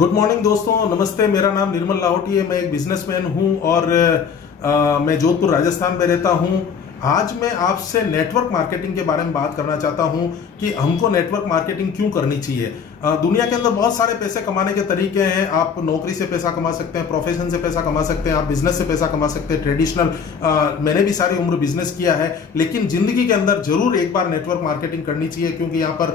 Good morning दोस्तों, नमस्ते। मेरा नाम निर्मल लाहौटी है। मैं एक बिजनेसमैन हूं और मैं जोधपुर राजस्थान में रहता हूं। आज मैं आपसे नेटवर्क मार्केटिंग के बारे में बात करना चाहता हूं कि हमको नेटवर्क मार्केटिंग क्यों करनी चाहिए। दुनिया के अंदर बहुत सारे पैसे कमाने के तरीके हैं। आप नौकरी से पैसा कमा सकते हैं, प्रोफेशन से पैसा कमा सकते हैं, आप बिजनेस से पैसा कमा सकते हैं, ट्रेडिशनल। मैंने भी सारी उम्र बिजनेस किया है, लेकिन जिंदगी के अंदर जरूर एक बार नेटवर्क मार्केटिंग करनी चाहिए, क्योंकि यहाँ पर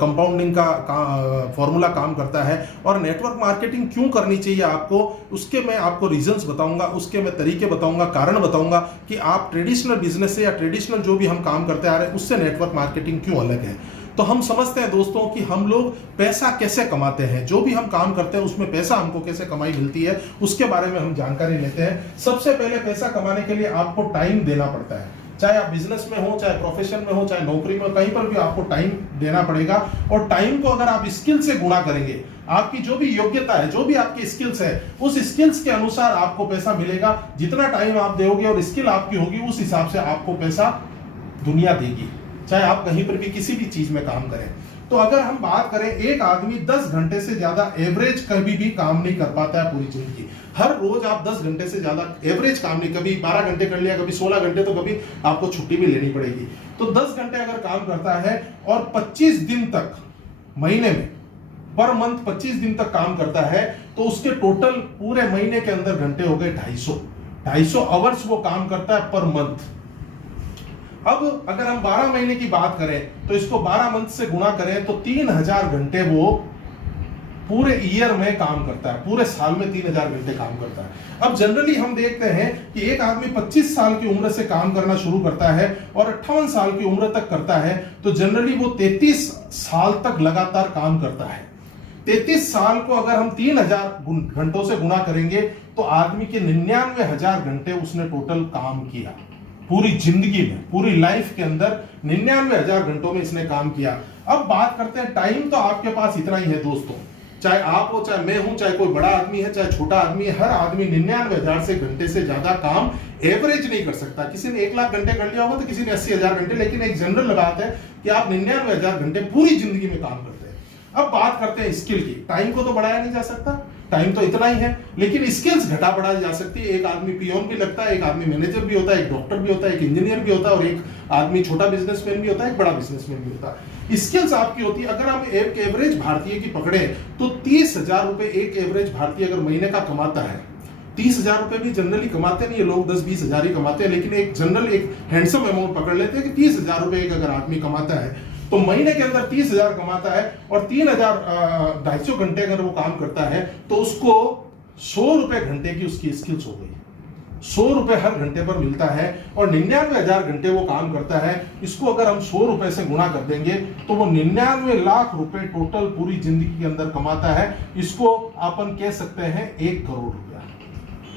कंपाउंडिंग का फॉर्मूला काम करता है। और नेटवर्क मार्केटिंग क्यों करनी चाहिए आपको, उसके मैं आपको रीजंस बताऊंगा, उसके मैं तरीके बताऊंगा, कारण बताऊंगा कि आप ट्रेडिशनल बिजनेस से या ट्रेडिशनल जो भी हम काम करते आ रहे हैं उससे नेटवर्क मार्केटिंग क्यों अलग है। तो हम समझते हैं दोस्तों कि हम लोग पैसा कैसे कमाते हैं, जो भी हम काम करते हैं उसमें पैसा हमको कैसे कमाई मिलती है, उसके बारे में हम जानकारी लेते हैं। सबसे पहले पैसा कमाने के लिए आपको टाइम देना पड़ता है। चाहे आप बिजनेस में हो, चाहे प्रोफेशन में हो, चाहे नौकरी में हो, कहीं पर भी आपको टाइम देना पड़ेगा। और टाइम को अगर आप स्किल से गुणा करेंगे, आपकी जो भी योग्यता है, जो भी आपकी स्किल्स है, उस स्किल्स के अनुसार आपको पैसा मिलेगा। जितना टाइम आप दोगे और स्किल आपकी होगी, उस हिसाब से आपको पैसा दुनिया देगी, चाहे आप कहीं पर भी किसी भी चीज में काम करें। तो अगर हम बात करें, एक आदमी 10 घंटे से ज्यादा एवरेज कभी भी काम नहीं कर पाता है पूरी जिंदगी। हर रोज आप 10 घंटे से ज्यादा एवरेज काम नहीं, कभी 12 घंटे कर लिया, कभी 16 घंटे, तो कभी आपको छुट्टी भी लेनी पड़ेगी। तो 10 घंटे अगर काम करता है और 25 दिन तक, महीने में, पर मंथ 25 दिन तक काम करता है, तो उसके टोटल पूरे महीने के अंदर घंटे हो गए 250 आवर्स वो काम करता है पर मंथ। अब अगर हम 12 महीने की बात करें तो इसको 12 मंथ से गुणा करें तो 3000 घंटे वो पूरे ईयर में काम करता है, पूरे साल में 3000 घंटे काम करता है। अब जनरली हम देखते हैं कि एक आदमी 25 साल की उम्र से काम करना शुरू करता है और 58 साल की उम्र तक करता है, तो जनरली वो 33 साल तक लगातार काम करता है। 33 साल को अगर हम 3000 घंटों से गुणा करेंगे तो आदमी के 99,000 घंटे उसने टोटल काम किया पूरी जिंदगी में, पूरी लाइफ के अंदर 99,000 घंटों में इसने काम किया। अब बात करते हैं, टाइम तो आपके पास इतना ही है दोस्तों, चाहे आप हो, चाहे मैं हूं, चाहे कोई बड़ा आदमी है, चाहे छोटा आदमी है, हर आदमी 99,000 से घंटे से ज्यादा काम एवरेज नहीं कर सकता। किसी ने 1 लाख घंटे कर लिया होगा तो किसी ने 80,000 घंटे, लेकिन एक जनरल बात है कि आप 99,000 घंटे पूरी जिंदगी में काम करते हैं। अब बात करते हैं स्किल की। टाइम को तो बढ़ाया नहीं जा सकता, टाइम तो इतना ही है, लेकिन स्किल्स घटा बढ़ाई जा सकती है। एक आदमी पियोन भी लगता है, एक आदमी मैनेजर भी होता है, एक डॉक्टर भी होता है, एक इंजीनियर भी होता है, और एक आदमी छोटा बिजनेसमैन भी होता है, एक बड़ा बिजनेसमैन भी होता है। स्किल्स आपकी होती है। अगर हम एक एवरेज भारतीय की पकड़े तो 30,000 रुपए एक एवरेज भारतीय अगर महीने का कमाता है, 30,000 रुपए भी जनरली कमाते नहीं है लोग, 10-20 हजार ही कमाते हैं, लेकिन एक जनरल एक हैंडसम अमाउंट पकड़ लेते हैं कि 30,000 रुपए एक अगर आदमी कमाता है तो महीने के अंदर 30,000 कमाता है और 250 घंटे अगर वो काम करता है तो उसको 100 रुपए घंटे की उसकी स्किल्स हो गई। 100 रुपए हर घंटे पर मिलता है और 99,000 घंटे वो काम करता है। इसको अगर हम 100 रुपए से गुणा कर देंगे तो वो 99 लाख रुपए टोटल पूरी जिंदगी के अंदर कमाता है। इसको अपन कह सकते हैं 1 करोड़ रुपया।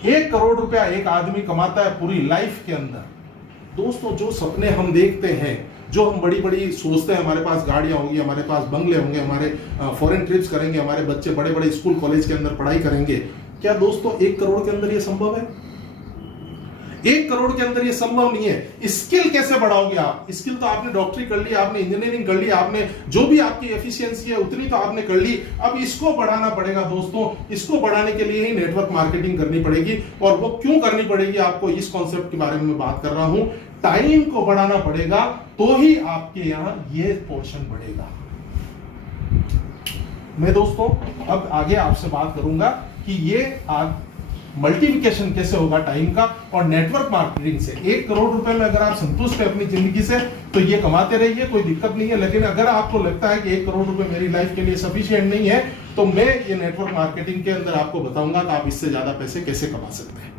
1 करोड़ रुपया एक आदमी कमाता है पूरी लाइफ के अंदर। दोस्तों, जो सपने हम देखते हैं, जो हम बड़ी बड़ी सोचते हैं, हमारे पास गाड़ियां होंगी, हमारे पास बंगले होंगे, हमारे फॉरेन ट्रिप्स करेंगे, हमारे बच्चे बड़े बड़े स्कूल कॉलेज के अंदर पढ़ाई करेंगे, क्या दोस्तों 1 करोड़ के अंदर ये संभव है? 1 करोड़ के अंदर ये संभव नहीं है। स्किल कैसे बढ़ाओगे आप? स्किल तो आपने डॉक्टरी कर ली, आपने इंजीनियरिंग कर ली, आपने जो भी आपकी एफिशिएंसी है उतनी तो आपने कर ली। अब इसको बढ़ाना पड़ेगा दोस्तों। इसको बढ़ाने के लिए ही नेटवर्क मार्केटिंग करनी पड़ेगी। और वो क्यों करनी पड़ेगी, आपको इस कॉन्सेप्ट के बारे में मैं बात कर रहा हूं। टाइम को बढ़ाना पड़ेगा तो ही आपके यहां ये पोर्शन बढ़ेगा। मैं दोस्तों अब आगे आपसे बात करूंगा कि ये मल्टीप्लिकेशन कैसे होगा टाइम का और नेटवर्क मार्केटिंग से। 1 करोड़ रुपए में अगर आप संतुष्ट है अपनी जिंदगी से तो ये कमाते रहिए, कोई दिक्कत नहीं है। लेकिन अगर आपको लगता है कि 1 करोड़ रुपए मेरी लाइफ के लिए सफिशिएंट नहीं है, तो मैं ये नेटवर्क मार्केटिंग के अंदर आपको बताऊंगा कि आप इससे ज्यादा पैसे कैसे कमा सकते हैं।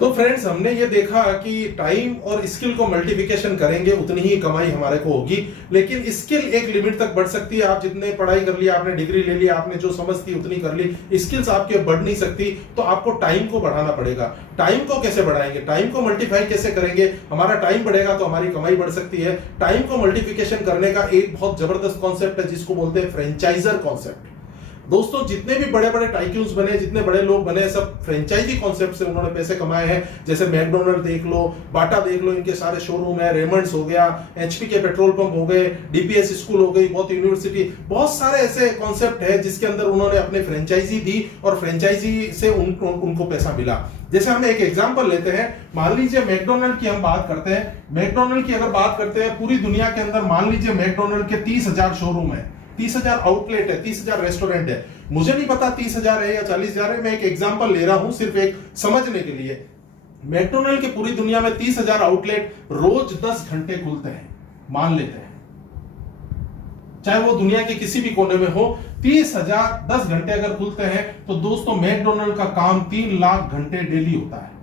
तो फ्रेंड्स, हमने ये देखा कि टाइम और स्किल को मल्टीप्लिकेशन करेंगे उतनी ही कमाई हमारे को होगी। लेकिन स्किल एक लिमिट तक बढ़ सकती है। आप जितने पढ़ाई कर लिया, आपने डिग्री ले लिया, आपने जो समझ थी उतनी कर ली, स्किल्स आपके बढ़ नहीं सकती। तो आपको टाइम को बढ़ाना पड़ेगा। टाइम को कैसे बढ़ाएंगे, टाइम को मल्टीप्लाई कैसे करेंगे? हमारा टाइम बढ़ेगा तो हमारी कमाई बढ़ सकती है। टाइम को मल्टीप्लिकेशन करने का एक बहुत जबरदस्त कॉन्सेप्ट है जिसको बोलते हैं फ्रेंचाइजर कॉन्सेप्ट। दोस्तों जितने भी बड़े बड़े टाइकून्स बने, जितने बड़े लोग बने, सब फ्रेंचाइजी कॉन्सेप्ट से उन्होंने पैसे कमाए हैं। जैसे मैकडोनल्ड देख लो, बाटा देख लो, इनके सारे शोरूम है, रेमंड्स हो गया, एचपी के पेट्रोल पंप हो गए, डीपीएस स्कूल हो गई, बहुत यूनिवर्सिटी, बहुत सारे ऐसे कॉन्सेप्ट है जिसके अंदर उन्होंने अपने फ्रेंचाइजी दी और फ्रेंचाइजी से उनको पैसा मिला। जैसे हम एक एग्जांपल लेते हैं, मान लीजिए मैकडोनल्ड की हम बात करते हैं। मैकडोनल्ड की अगर बात करते हैं, पूरी दुनिया के अंदर मान लीजिए मैकडोनल्ड के 30,000 शोरूम है, 30,000 आउटलेट है, 30,000 रेस्टोरेंट है। मुझे नहीं पता 30,000 है या 40,000 है, मैं एक एग्जांपल ले रहा हूं सिर्फ एक समझने के लिए। मैकडोनल्ड के पूरी दुनिया में 30,000 आउटलेट रोज 10 घंटे खुलते हैं, मान लेते हैं, चाहे वो दुनिया के किसी भी कोने में हो। 30,000 10 घंटे अगर खुलते हैं तो दोस्तों मैकडोनल्ड का काम 3 लाख घंटे डेली होता है।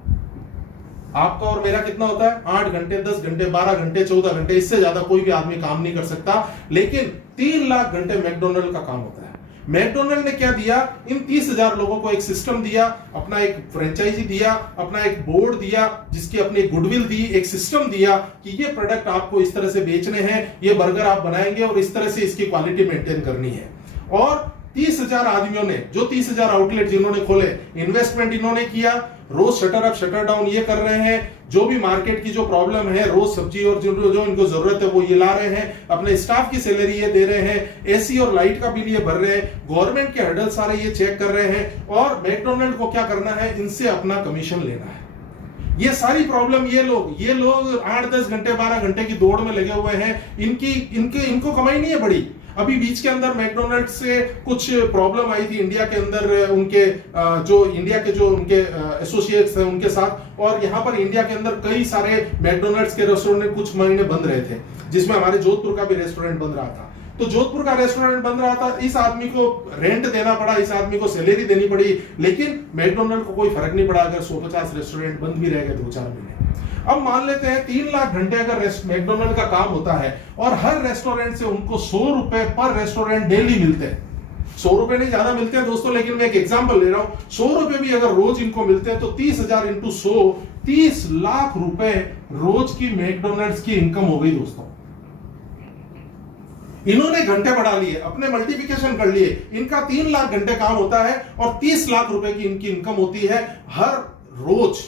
आपका और मेरा कितना होता है? 8 घंटे, 10 घंटे, 12 घंटे, 14 घंटे, इससे ज्यादा कोई भी आदमी काम नहीं कर सकता। लेकिन 3 लाख घंटे मैकडोनल्ड का काम होता है। मैकडोनल्ड ने क्या दिया? इन 30,000 लोगों को एक सिस्टम दिया, अपना एक फ्रेंचाइजी दिया, अपना एक बोर्ड दिया, जिसकी अपनी गुडविल दी, एक सिस्टम दिया कि ये प्रोडक्ट आपको इस तरह से बेचने हैं, ये बर्गर आप बनाएंगे और इस तरह से इसकी क्वालिटी मेंटेन करनी है। और 30,000 आदमियों ने, जो 30,000 आउटलेट जिन्होंने खोले, इन्वेस्टमेंट इन्होंने किया, रोज शटर अप शटर डाउन ये कर रहे हैं, जो भी मार्केट की जो प्रॉब्लम है, रोज सब्जी और जो इनको जरूरत है वो ये ला रहे हैं, अपने स्टाफ की सैलरी ये दे रहे हैं, एसी और लाइट का बिल ये भर रहे हैं, गवर्नमेंट के हर्डल सारे ये चेक कर रहे हैं। और मैकडोनल्ड को क्या करना है? इनसे अपना कमीशन लेना है। ये सारी प्रॉब्लम ये लोग 8, 10 घंटे, 12 घंटे की दौड़ में लगे हुए हैं। इनको कमाई नहीं है बड़ी। अभी बीच के अंदर मैकडोनल्ड से कुछ प्रॉब्लम आई थी इंडिया के अंदर, उनके जो इंडिया के जो उनके एसोसिएट्स हैं उनके साथ, और यहाँ पर इंडिया के अंदर कई सारे मैकडोनल्ड्स के रेस्टोरेंट कुछ महीने बंद रहे थे, जिसमें हमारे जोधपुर का भी रेस्टोरेंट बंद रहा था। तो जोधपुर का रेस्टोरेंट बंद रहा था, इस आदमी को रेंट देना पड़ा, इस आदमी को सैलरी देनी पड़ी, लेकिन मैकडोनल्ड को कोई फर्क नहीं पड़ा अगर 150 रेस्टोरेंट बंद भी रह गए 2-4 महीने। अब मान लेते हैं 3 लाख घंटे अगर मैकडोनल्ड का काम होता है और हर रेस्टोरेंट से उनको 100 रुपए पर रेस्टोरेंट डेली मिलते हैं। 100 रुपए नहीं, ज्यादा मिलते हैं दोस्तों, लेकिन मैं एक एग्जांपल ले रहा हूं। 100 रुपए भी अगर रोज इनको मिलते हैं तो 30,000 इंटू 100, 30 लाख रुपए रोज की मैकडोनल्ड्स की इनकम हो गई दोस्तों। इन्होंने घंटे बढ़ा लिए, अपने मल्टीप्लिकेशन कर लिए, इनका 3 लाख घंटे काम होता है और 30 लाख रुपए की इनकी इनकम होती है हर रोज।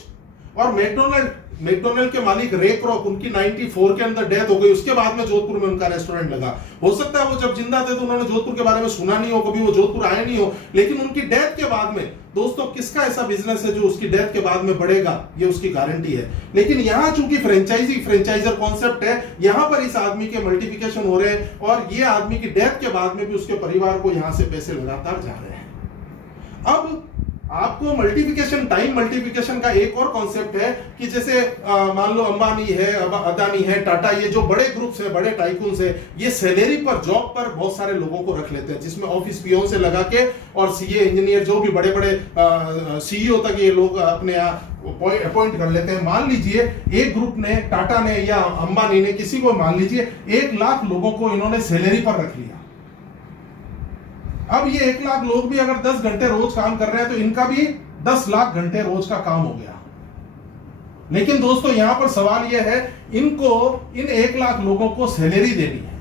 और मैकडोनल्ड के मालिक रे क्रॉक, उनकी 94 के अंदर डेथ हो गई, उसके बाद में जोधपुर में उनका रेस्टोरेंट लगा। हो सकता है वो जब जिंदा थे तो उन्होंने जोधपुर के बारे में सुना नहीं हो, कभी वो जोधपुर आए नहीं हो, लेकिन उनकी डेथ के बाद में दोस्तों किसका ऐसा बिजनेस है जो उसकी डेथ के बाद में बढ़ेगा? ये उसकी गारंटी है। लेकिन यहाँ चूंकि फ्रेंचाइजर कॉन्सेप्ट है, यहाँ पर इस आदमी के मल्टीप्लिकेशन हो रहे हैं और ये आदमी की डेथ के बाद में भी उसके परिवार को यहाँ से पैसे लगातार जा रहे हैं। अब आपको टाइम मल्टीप्लिकेशन का एक और कॉन्सेप्ट है कि जैसे मान लो अंबानी है, अदानी है, टाटा, ये जो बड़े ग्रुप्स है, बड़े टाइकून्स है, ये सैलरी पर, जॉब पर बहुत सारे लोगों को रख लेते हैं, जिसमें ऑफिस पीओन से लगा के और सीए इंजीनियर, जो भी बड़े बड़े सीईओ तक ये लोग अपने अपॉइंट कर लेते हैं। मान लीजिए एक ग्रुप ने, टाटा ने या अंबानी ने, किसी को मान लीजिए 1 लाख लोगों को इन्होंने सैलरी पर रख लिया। अब ये 1 लाख लोग भी अगर 10 घंटे रोज काम कर रहे हैं तो इनका भी 10 लाख घंटे रोज का काम हो गया। लेकिन दोस्तों यहां पर सवाल यह है, इनको इन 1 लाख लोगों को सैलरी देनी है,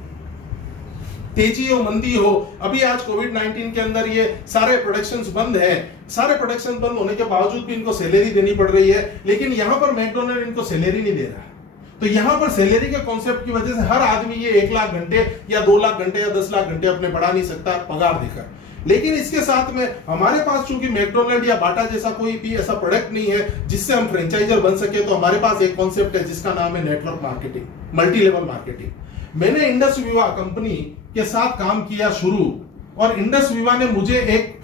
तेजी हो मंदी हो। अभी आज कोविड-19 के अंदर ये सारे प्रोडक्शंस बंद है, सारे प्रोडक्शन बंद होने के बावजूद भी इनको सैलरी देनी पड़ रही है, लेकिन यहां पर मैकडोनल्ड इनको सैलरी नहीं दे रहा है। तो यहां पर सैलरी के कॉन्सेप्ट की वजह से हर आदमी ये 1 लाख घंटे या 2 लाख घंटे या 10 लाख घंटे अपने बढ़ा नहीं सकता पगार देकर। लेकिन इसके साथ में हमारे पास चूंकि मैकडोनल्ड या बाटा जैसा कोई भी ऐसा प्रोडक्ट नहीं है जिससे हम फ्रेंचाइजर बन सके, तो हमारे पास एक कॉन्सेप्ट है जिसका नाम है network marketing, multi level marketing. मैंने इंडस विवा कंपनी के साथ काम किया शुरू, और इंडस विवा ने मुझे एक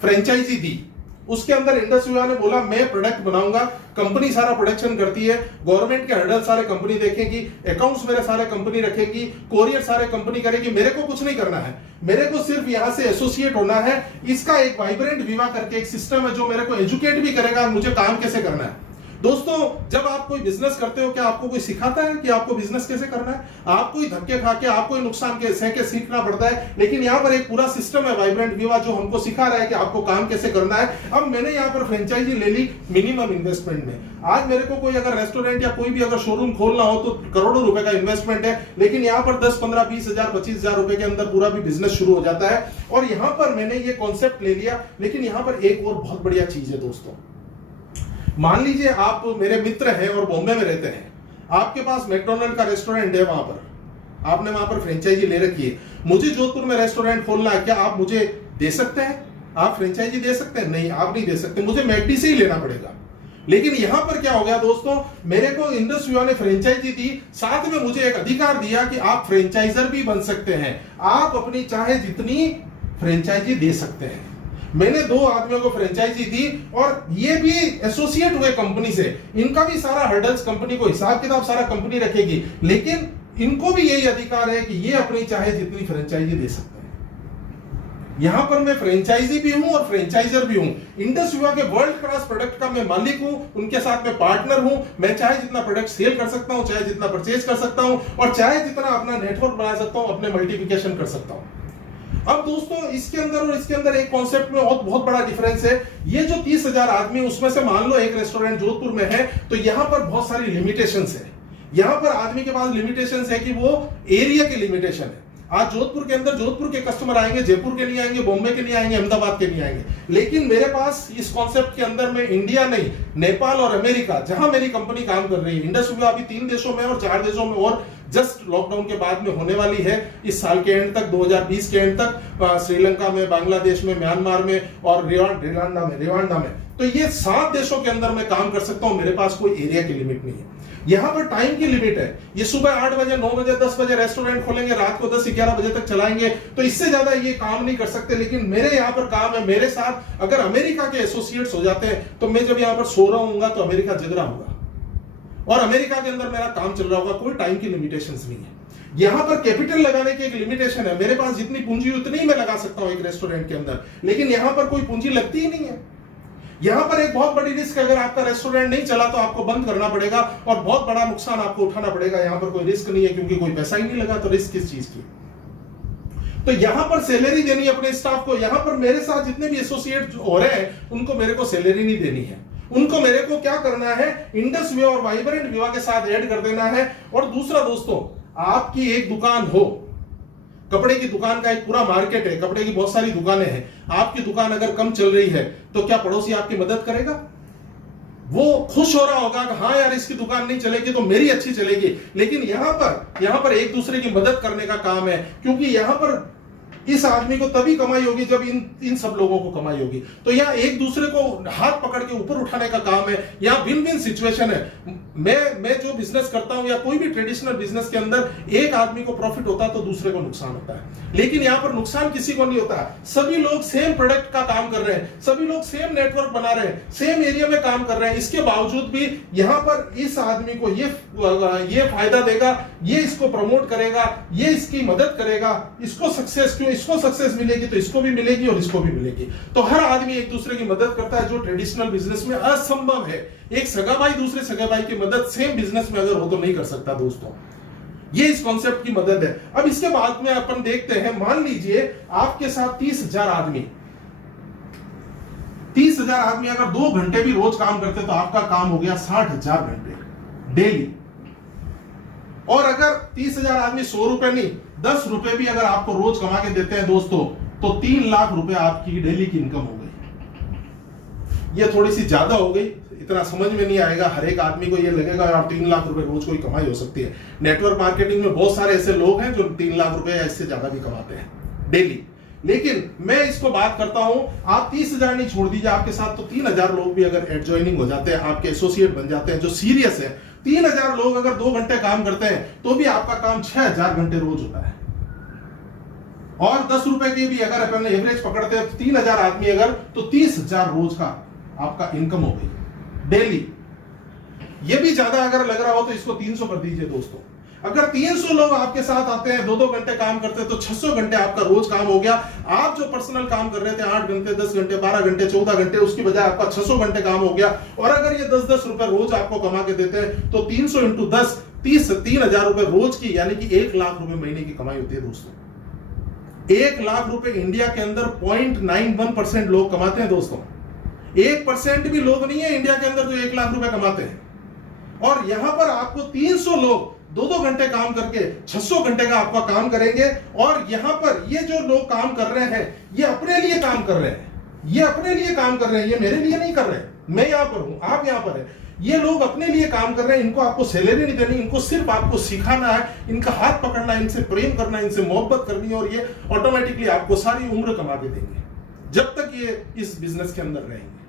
फ्रेंचाइजी दी। उसके अंदर इंडस विवा ने बोला मैं प्रोडक्ट बनाऊंगा, कंपनी सारा प्रोडक्शन करती है, गवर्नमेंट के हर्डल सारे कंपनी देखेगी, अकाउंट्स मेरे सारे कंपनी रखेगी, कोरियर सारे कंपनी करेगी, मेरे को कुछ नहीं करना है, मेरे को सिर्फ यहां से एसोसिएट होना है। इसका एक वाइब्रेंट विवा करके एक सिस्टम है जो मेरे को एजुकेट भी करेगा मुझे काम कैसे करना है। दोस्तों, जब आप कोई बिजनेस करते हो, क्या आपको कोई सिखाता है कि आपको बिजनेस कैसे करना है? आपको ही धक्के खा के, आपको ही नुकसान के सह के सीखना पड़ता है। लेकिन यहाँ पर एक पूरा सिस्टम है वाइब्रेंट विवा जो हमको सिखा रहा है कि आपको काम कैसे करना है। अब मैंने यहाँ पर फ्रेंचाइजी ले ली मिनिमम इन्वेस्टमेंट में। आज मेरे को कोई अगर रेस्टोरेंट या कोई भी अगर शोरूम खोलना हो तो करोड़ों रुपए का इन्वेस्टमेंट है, लेकिन यहाँ पर 10, 15, 20 हजार, 25 हजार रुपए के अंदर पूरा भी बिजनेस शुरू हो जाता है। और यहाँ पर मैंने ये कॉन्सेप्ट ले लिया। लेकिन यहाँ पर एक और बहुत बढ़िया चीज है दोस्तों, मान लीजिए आप मेरे मित्र हैं और बॉम्बे में रहते हैं, आपके पास मैकडॉनल्ड का रेस्टोरेंट है, वहां पर आपने वहां पर फ्रेंचाइजी ले रखी है। मुझे जोधपुर में रेस्टोरेंट खोलना है, क्या आप मुझे दे सकते हैं? आप फ्रेंचाइजी दे सकते हैं? नहीं, आप नहीं दे सकते, मुझे मैकडी से ही लेना पड़ेगा। लेकिन यहां पर क्या हो गया दोस्तों, मेरे को इंडस विवा ने फ्रेंचाइजी दी, साथ में मुझे एक अधिकार दिया कि आप फ्रेंचाइजर भी बन सकते हैं, आप अपनी चाहे जितनी फ्रेंचाइजी दे सकते हैं। मैंने 2 आदमियों को फ्रेंचाइजी दी और ये भी एसोसिएट हुए कंपनी से। इनका भी सारा हर्डल्स कंपनी को हिसाब किताब सारा कंपनी रखेगी, लेकिन इनको भी यही अधिकार है कि ये अपनी चाहे जितनी फ्रेंचाइजी दे सकते हैं। यहां पर मैं फ्रेंचाइजी भी हूं और फ्रेंचाइजर भी हूं। इंडस विवा के वर्ल्ड क्लास प्रोडक्ट का मैं मालिक हूं, उनके साथ में पार्टनर हूं। मैं चाहे जितना प्रोडक्ट सेल कर सकता हूं, चाहे जितना परचेज कर सकता हूं और चाहे जितना अपना नेटवर्क बना सकता हूं, अपने मल्टीप्लिकेशन कर सकता हूं। अब दोस्तों, इसके अंदर और इसके अंदर एक कॉन्सेप्ट में बहुत बड़ा डिफरेंस है। ये जो 30,000 आदमी, उसमें से मान लो एक रेस्टोरेंट जोधपुर में है, तो यहां पर बहुत सारी लिमिटेशंस है। यहां पर आदमी के पास लिमिटेशंस है कि वो एरिया की लिमिटेशन है। आज जोधपुर के अंदर जोधपुर के कस्टमर आएंगे, जयपुर के नहीं आएंगे, बॉम्बे के नहीं आएंगे, अहमदाबाद के नहीं आएंगे। लेकिन मेरे पास इस कॉन्सेप्ट के अंदर में इंडिया नहीं, नेपाल और अमेरिका, जहां मेरी कंपनी काम कर रही है। इंडस विवा अभी 3 देशों में और 4 देशों में और जस्ट लॉकडाउन के बाद में होने वाली है। इस साल के एंड तक, 2020 के एंड तक श्रीलंका में, बांग्लादेश में, म्यांमार में और रिवांडा में। तो ये 7 देशों के अंदर मैं काम कर सकता हूं। मेरे पास कोई एरिया की लिमिट नहीं है। यहां पर टाइम की लिमिट है। ये सुबह 8 बजे, 9 बजे, 10 बजे रेस्टोरेंट खोलेंगे, रात को 10, 11 बजे तक चलाएंगे, तो इससे ज्यादा ये काम नहीं कर सकते। लेकिन मेरे यहाँ पर काम है। मेरे साथ अगर अमेरिका के एसोसिएट्स हो जाते हैं, तो मैं जब यहाँ पर सो रहा हूँ तो अमेरिका जग रहा होगा और अमेरिका के अंदर मेरा काम चल रहा होगा। कोई टाइम की लिमिटेशंस नहीं है। यहां पर कैपिटल लगाने की एक लिमिटेशन है। मेरे पास जितनी पूंजी उतनी ही मैं लगा सकता हूं एक रेस्टोरेंट के अंदर, लेकिन यहां पर कोई पूंजी लगती ही नहीं है। यहां पर एक बहुत बड़ी रिस्क, अगर आपका रेस्टोरेंट नहीं चला तो आपको बंद करना पड़ेगा और बहुत बड़ा नुकसान आपको उठाना पड़ेगा। यहां पर कोई रिस्क नहीं है, क्योंकि कोई पैसा ही नहीं लगा, तो रिस्क किस चीज की? तो यहां पर सैलरी देनी है अपने स्टाफ को। यहां पर मेरे साथ जितने भी एसोसिएट हो रहे हैं, उनको मेरे को सैलरी नहीं देनी है। उनको मेरे को क्या करना है, इंडस विवा और वाइब्रेंट विवा के साथ ऐड कर देना है। और दूसरा दोस्तों, आपकी एक दुकान हो, कपड़े की दुकान का एक पूरा मार्केट है, कपड़े की बहुत सारी दुकानें हैं, आपकी दुकान अगर कम चल रही है, तो क्या पड़ोसी आपकी मदद करेगा? वो खुश हो रहा होगा कि हाँ यार, इसकी दुकान नहीं चलेगी तो मेरी अच्छी चलेगी। लेकिन यहां पर एक दूसरे की मदद करने का काम है, क्योंकि यहां पर इस आदमी को तभी कमाई होगी जब इन सब लोगों को कमाई होगी। तो यहाँ एक दूसरे को हाथ पकड़ के ऊपर उठाने का काम है। यहाँ विन विन सिचुएशन है। मैं जो बिजनेस करता हूं या कोई भी ट्रेडिशनल बिजनेस के अंदर, एक आदमी को प्रॉफिट होता है तो दूसरे को नुकसान होता है। लेकिन यहाँ पर नुकसान किसी को नहीं होता। सभी लोग सेम प्रोडक्ट का काम कर रहे हैं, सभी लोग सेम नेटवर्क बना रहे हैं, सेम एरिया में काम कर रहे हैं। इसके बावजूद भी यहाँ पर इस आदमी को ये फायदा देगा, ये इसको प्रमोट करेगा, ये इसकी मदद करेगा, इसको सक्सेस मिलेगी तो इसको भी मिलेगी और इसको भी मिलेगी। तो हर आदमी एक दूसरे की मदद करता है, जो ट्रेडिशनल बिजनेस में असंभव है। एक सगा भाई दूसरे सगा भाई की मदद सेम बिजनेस में अगर हो तो नहीं कर सकता दोस्तों। ये इस कॉन्सेप्ट की मदद है। अब इसके बाद में अपन देखते हैं, मान लीजिए आपके साथ 30,000 आदमी अगर 2 घंटे भी रोज काम करते तो आपका काम हो गया 60,000 घंटे डेली। और अगर 30,000 आदमी 100 रुपए नहीं, 10 रुपए भी अगर आपको रोज कमा के देते हैं दोस्तों, तो 3 लाख रुपए आपकी डेली की इनकम हो गई। ये थोड़ी सी ज्यादा हो गई, इतना समझ में नहीं आएगा। हर एक आदमी को ये लगेगा यार 3 लाख रुपए रोज कोई कमाई हो सकती है। नेटवर्क मार्केटिंग में बहुत सारे ऐसे लोग हैं जो 3 लाख रुपए या इससे ज्यादा भी कमाते हैं डेली। लेकिन मैं इसको बात करता हूं, आप 30,000 नहीं छोड़ दीजिए, आपके साथ तो 3,000 लोग भी अगर एडजॉइनिंग हो जाते हैं, आपके एसोसिएट बन जाते हैं जो सीरियस है। 3,000 लोग अगर 2 घंटे काम करते हैं तो भी आपका काम 6,000 घंटे रोज होता है। और 10 रुपए की भी अगर अपन एवरेज पकड़ते हैं, 3,000 आदमी अगर, तो 30,000 रोज का आपका इनकम हो गई डेली। ये भी ज्यादा अगर लग रहा हो तो इसको 300 कर दीजिए दोस्तों। अगर 300 लोग आपके साथ आते हैं, 2-2 घंटे काम करते हैं, तो 600 घंटे आपका रोज काम हो गया। आप जो पर्सनल काम कर रहे थे 8 घंटे, 10 घंटे, 12 घंटे, 14 घंटे, उसकी बजाय आपका 600 घंटे काम हो गया। और अगर ये 10-10 रुपए रोज आपको कमा के देते हैं, तो 300 इंटू 10, 3,000 रुपए रोज की, यानी कि 1 लाख रुपए महीने की कमाई होती है दोस्तों। 1 लाख रुपए इंडिया के अंदर 0.91% लोग कमाते हैं दोस्तों। 1% भी लोग नहीं है इंडिया के अंदर जो 1 लाख रुपए कमाते हैं। और यहां पर आपको 300 लोग 2-2 घंटे काम करके 600 घंटे का आपका काम करेंगे। और यहां पर ये जो लोग काम कर रहे हैं, ये अपने लिए काम कर रहे हैं, ये अपने लिए काम कर रहे हैं, ये मेरे लिए नहीं कर रहे हैं। मैं यहां पर हूं, आप यहां पर है। ये लोग अपने लिए काम कर रहे हैं, इनको आपको सैलरी नहीं देनी, इनको सिर्फ आपको सिखाना है, इनका हाथ पकड़ना है, इनसे प्रेम करना है, इनसे मोहब्बत करनी है, और ये ऑटोमेटिकली आपको सारी उम्र कमा के देंगे जब तक ये इस बिजनेस के अंदर रहेंगे।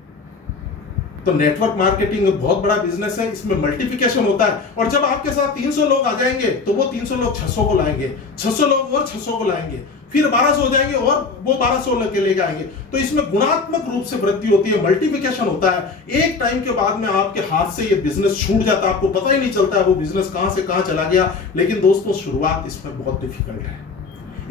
तो नेटवर्क मार्केटिंग बहुत बड़ा बिजनेस है, इसमें मल्टीप्लिकेशन होता है। और जब आपके साथ 300 लोग आ जाएंगे, तो वो 300 लोग 600 को लाएंगे, 600 लोग और 600 को लाएंगे, फिर 1200 हो जाएंगे और वो 1200 लेके लेके आएंगे। तो इसमें गुणात्मक रूप से वृद्धि होती है, मल्टीप्लिकेशन होता है। एक टाइम के बाद में आपके हाथ से ये बिजनेस छूट जाता है, आपको पता ही नहीं चलता है वो बिजनेस कहां से कहां चला गया। लेकिन दोस्तों, शुरुआत इसमें बहुत डिफिकल्ट है,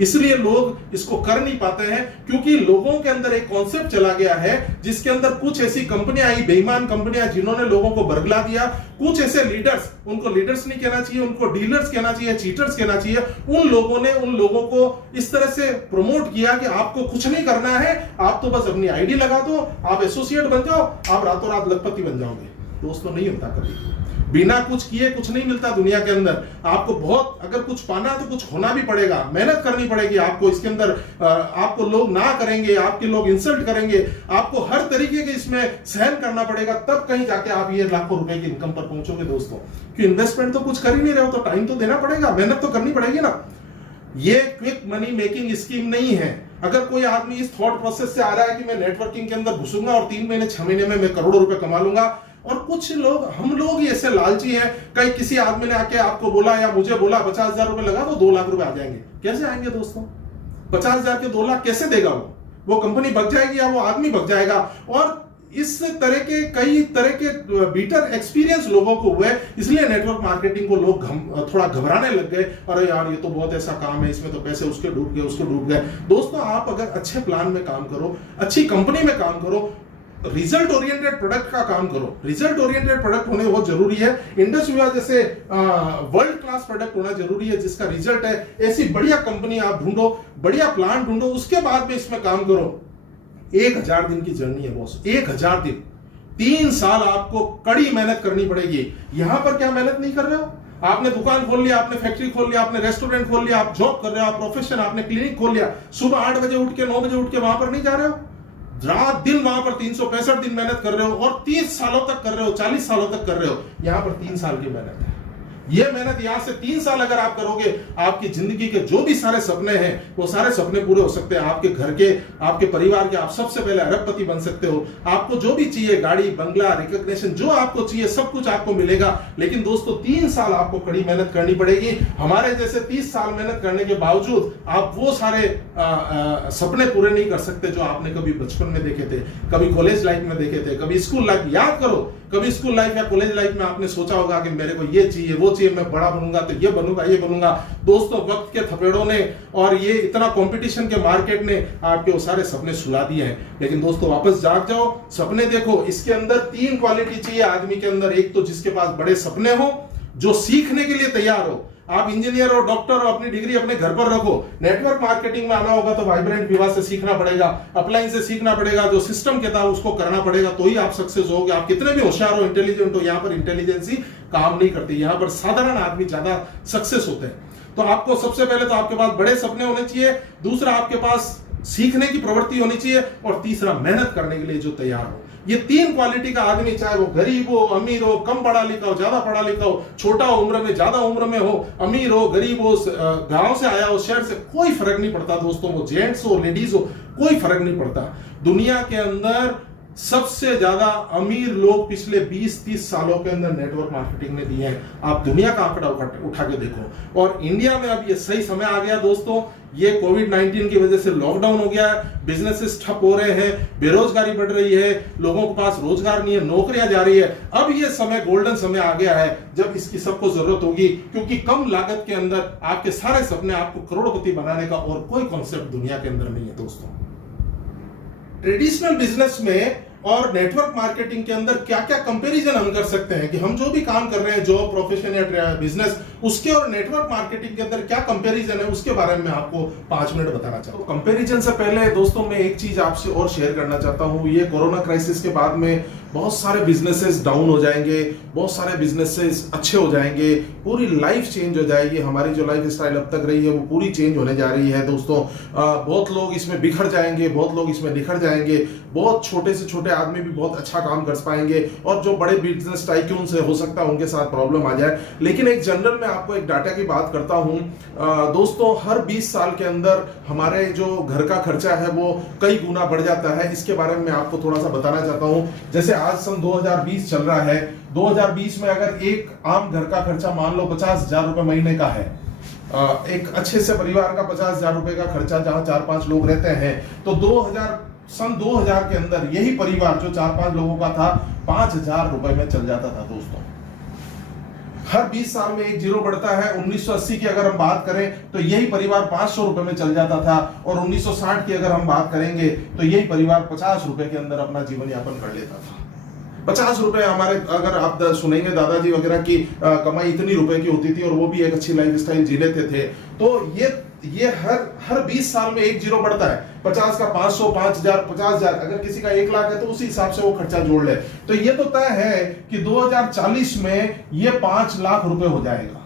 इसलिए लोग इसको कर नहीं पाते हैं, क्योंकि लोगों के अंदर एक कॉन्सेप्ट चला गया है जिसके अंदर कुछ ऐसी कंपनियां आई, बेईमान कंपनियां, जिन्होंने लोगों को बरगला दिया। कुछ ऐसे लीडर्स, उनको लीडर्स नहीं कहना चाहिए, उनको डीलर्स कहना चाहिए, चीटर्स कहना चाहिए। उन लोगों ने उन लोगों को इस तरह से प्रमोट किया कि आपको कुछ नहीं करना है, आप तो बस अपनी आईडी लगा दो, आप एसोसिएट बन जाओ, आप रातों रात लखपति बन जाओगे। दोस्तों, नहीं होता कभी। बिना कुछ किए कुछ नहीं मिलता दुनिया के अंदर। आपको बहुत, अगर कुछ पाना है तो कुछ होना भी पड़ेगा, मेहनत करनी पड़ेगी आपको। इसके अंदर आपको लोग ना करेंगे, आपके लोग इंसल्ट करेंगे, आपको हर तरीके के इसमें सहन करना पड़ेगा, तब कहीं जाके आप ये लाखों रुपए की इनकम पर पहुंचोगे दोस्तों। कि इन्वेस्टमेंट तो कुछ कर ही नहीं रहे हो, तो टाइम तो देना पड़ेगा, मेहनत तो करनी पड़ेगी ना। ये क्विक मनी मेकिंग स्कीम नहीं है। अगर कोई आदमी इस थॉट प्रोसेस से आ रहा है कि मैं नेटवर्किंग के अंदर घुसूंगा और 3 महीने 6 महीने में मैं करोड़ों रुपए कमा लूंगा, और कुछ लोग, हम लोग ही ऐसे लालची हैं। कहीं किसी आदमी ने आके आपको बोला या मुझे बोला 50,000 रुपए लगा दो, 2 लाख रुपए आ जाएंगे। कैसे आएंगे दोस्तों? 50,000 के 2 लाख कैसे देगा वो कंपनी भग जाएगी या वो आदमी भग जाएगा। और इस तरह के कई तरह के बीटर एक्सपीरियंस लोगों को हुए, इसलिए नेटवर्क मार्केटिंग को लोग थोड़ा घबराने लग गए। अरे यार, ये तो बहुत ऐसा काम है, इसमें तो पैसे उसके डूब गए, उसके डूब गए। दोस्तों, आप अगर अच्छे प्लान में काम करो, अच्छी कंपनी में काम करो, रिजल्ट ओरिएंटेड प्रोडक्ट का काम करो। रिजल्ट ओरिएंटेड प्रोडक्ट होने बहुत जरूरी है। इंडस व्यूअर जैसे वर्ल्ड क्लास प्रोडक्ट होना जरूरी है जिसका रिजल्ट है। ऐसी बढ़िया कंपनी आप ढूंढो, बढ़िया प्लान ढूंढो, उसके बाद में इसमें काम करो। 1000 दिन की जर्नी है बॉस, 1000 दिन, 3 साल आपको कड़ी मेहनत करनी पड़ेगी। यहां पर क्या मेहनत नहीं कर रहे हो? आपने दुकान खोल लिया, आपने फैक्ट्री खोल लिया, आपने रेस्टोरेंट खोल लिया, आप जॉब कर रहे हो, आप प्रोफेशन, आपने क्लिनिक खोल लिया, सुबह 8 बजे उठ के 9 बजे उठ के वहां पर नहीं जा रहे हो, रात दिन वहां पर 365 दिन मेहनत कर रहे हो, और 30 सालों तक कर रहे हो, 40 सालों तक कर रहे हो। यहां पर 3 साल की मेहनत है। ये मेहनत यहां से 3 साल अगर आप करोगे, आपकी जिंदगी के जो भी सारे सपने हैं वो सारे सपने पूरे हो सकते हैं। आपके घर के, आपके परिवार के, आप सबसे पहले अरबपति बन सकते हो। आपको जो भी चाहिए, गाड़ी, बंगला, रिकॉग्निशन, जो आपको चाहिए सब कुछ आपको मिलेगा। लेकिन दोस्तों, 3 साल आपको कड़ी मेहनत करनी पड़ेगी। हमारे जैसे 30 साल मेहनत करने के बावजूद आप वो सारे सपने पूरे नहीं कर सकते जो आपने कभी बचपन में देखे थे, कभी कॉलेज लाइफ में देखे थे, कभी स्कूल लाइफ। याद करो, कभी स्कूल लाइफ या कॉलेज लाइफ में आपने सोचा होगा कि मेरे को ये चाहिए, वो चाहिए, मैं बड़ा बनूंगा तो ये बनूंगा, ये बनूंगा। दोस्तों, वक्त के थपेड़ों ने और ये इतना कंपटीशन के मार्केट ने आपके वो सारे सपने सुला दिए हैं। लेकिन दोस्तों, वापस जाग जाओ, सपने देखो। इसके अंदर 3 क्वालिटी चाहिए आदमी के अंदर। एक तो जिसके पास बड़े सपने हो, जो सीखने के लिए तैयार हो। आप इंजीनियर और डॉक्टर हो, अपनी डिग्री अपने घर पर रखो। नेटवर्क मार्केटिंग में आना होगा तो वाइब्रेंट विवाह से सीखना पड़ेगा, अपलाइन से सीखना पड़ेगा, जो सिस्टम के था उसको करना पड़ेगा, तो ही आप सक्सेस होगे। आप कितने भी होशियार हो, इंटेलिजेंट हो, यहाँ पर इंटेलिजेंसी काम नहीं करती। यहाँ पर साधारण आदमी ज्यादा सक्सेस होते हैं। तो आपको सबसे पहले तो आपके पास बड़े सपने होने चाहिए, दूसरा आपके पास सीखने की प्रवृत्ति होनी चाहिए, और तीसरा मेहनत करने के लिए जो तैयार हो। ये 3 क्वालिटी का आदमी, चाहे वो गरीब हो, अमीर हो, कम पढ़ा लिखा हो, ज्यादा पढ़ा लिखा हो, छोटा उम्र में, ज्यादा उम्र में हो, अमीर हो, गरीब हो, गांव से आया हो, शहर से, कोई फर्क नहीं पड़ता दोस्तों। वो जेंट्स हो, लेडीज हो, कोई फर्क नहीं पड़ता। दुनिया के अंदर सबसे ज्यादा अमीर लोग पिछले 20-30 सालों के अंदर नेटवर्क मार्केटिंग में दिए हैं। आप दुनिया का आंकड़ा उठा के देखो। और इंडिया में अब ये सही समय आ गया दोस्तों। ये कोविड-19 की वजह से लॉकडाउन हो गया है, बिजनेसेस ठप हो रहे हैं, बेरोजगारी बढ़ रही है, लोगों के पास रोजगार नहीं है, नौकरियां जा रही है। अब ये समय गोल्डन समय आ गया है जब इसकी सबको जरूरत होगी, क्योंकि कम लागत के अंदर आपके सारे सपने, आपको करोड़पति बनाने का और कोई कॉन्सेप्ट दुनिया के अंदर नहीं है दोस्तों। ट्रेडिशनल बिजनेस में और नेटवर्क मार्केटिंग के अंदर क्या क्या कंपैरिजन हम कर सकते हैं कि हम जो भी काम कर रहे हैं, जॉब, प्रोफेशन या बिजनेस, उसके और नेटवर्क मार्केटिंग के अंदर क्या कंपैरिजन है, उसके बारे में आपको 5 मिनट बताना चाहता हूं। कंपैरिजन से पहले दोस्तों मैं एक चीज आपसे और शेयर करना चाहता हूं। ये कोरोना क्राइसिस के बाद में बहुत सारे बिजनेसेस डाउन हो जाएंगे, बहुत सारे बिजनेसेस अच्छे हो जाएंगे, पूरी लाइफ चेंज हो जाएगी। हमारी जो लाइफ स्टाइल अब तक रही है वो पूरी चेंज होने जा रही है दोस्तों। बहुत लोग इसमें बिखर जाएंगे, बहुत लोग इसमें निखर जाएंगे, बहुत छोटे से छोटे आदमी भी बहुत अच्छा काम कर पाएंगे, और जो बड़े बिजनेस टाइकून से हो सकता है उनके साथ प्रॉब्लम आ जाए। लेकिन एक जनरल में आपको एक डाटा की बात करता हूं दोस्तों, हर 20 साल के अंदर हमारे जो घर का खर्चा है वो कई गुना बढ़ जाता है। इसके बारे में मैं आपको थोड़ा सा बताना चाहता हूं। जैसे आज सन 2020 चल रहा है, 2020 में अगर एक आम घर का खर्चा मान लो 50,000 रुपए महीने का है, एक अच्छे से परिवार का 50,000 रुपए का खर्चा, जहां 4-5 लोग रहते हैं, तो सन 2000 के अंदर यही परिवार जो 4-5 लोगों का था 5,000 रुपए में चल जाता था दोस्तों। हर 20 साल में एक जीरो बढ़ता है। 1980 की अगर हम बात करें तो यही परिवार 500 रुपए में चल जाता था, और 1960 की अगर हम बात करेंगे तो यही परिवार 50 रुपए के अंदर अपना जीवन यापन कर लेता था। 50 रुपए हमारे, अगर आप सुनेंगे दादाजी वगैरह की कमाई इतनी रुपए की होती थी, और वो भी एक अच्छी लाइफ स्टाइल जी लेते थे। तो ये हर 20 साल में एक जीरो बढ़ता है। 50 का 500, 5,000, 50,000, अगर किसी का 1 लाख है तो उसी हिसाब से वो खर्चा जोड़ ले। तो ये तो तय है कि 2040 में ये 5 लाख रुपए हो जाएगा।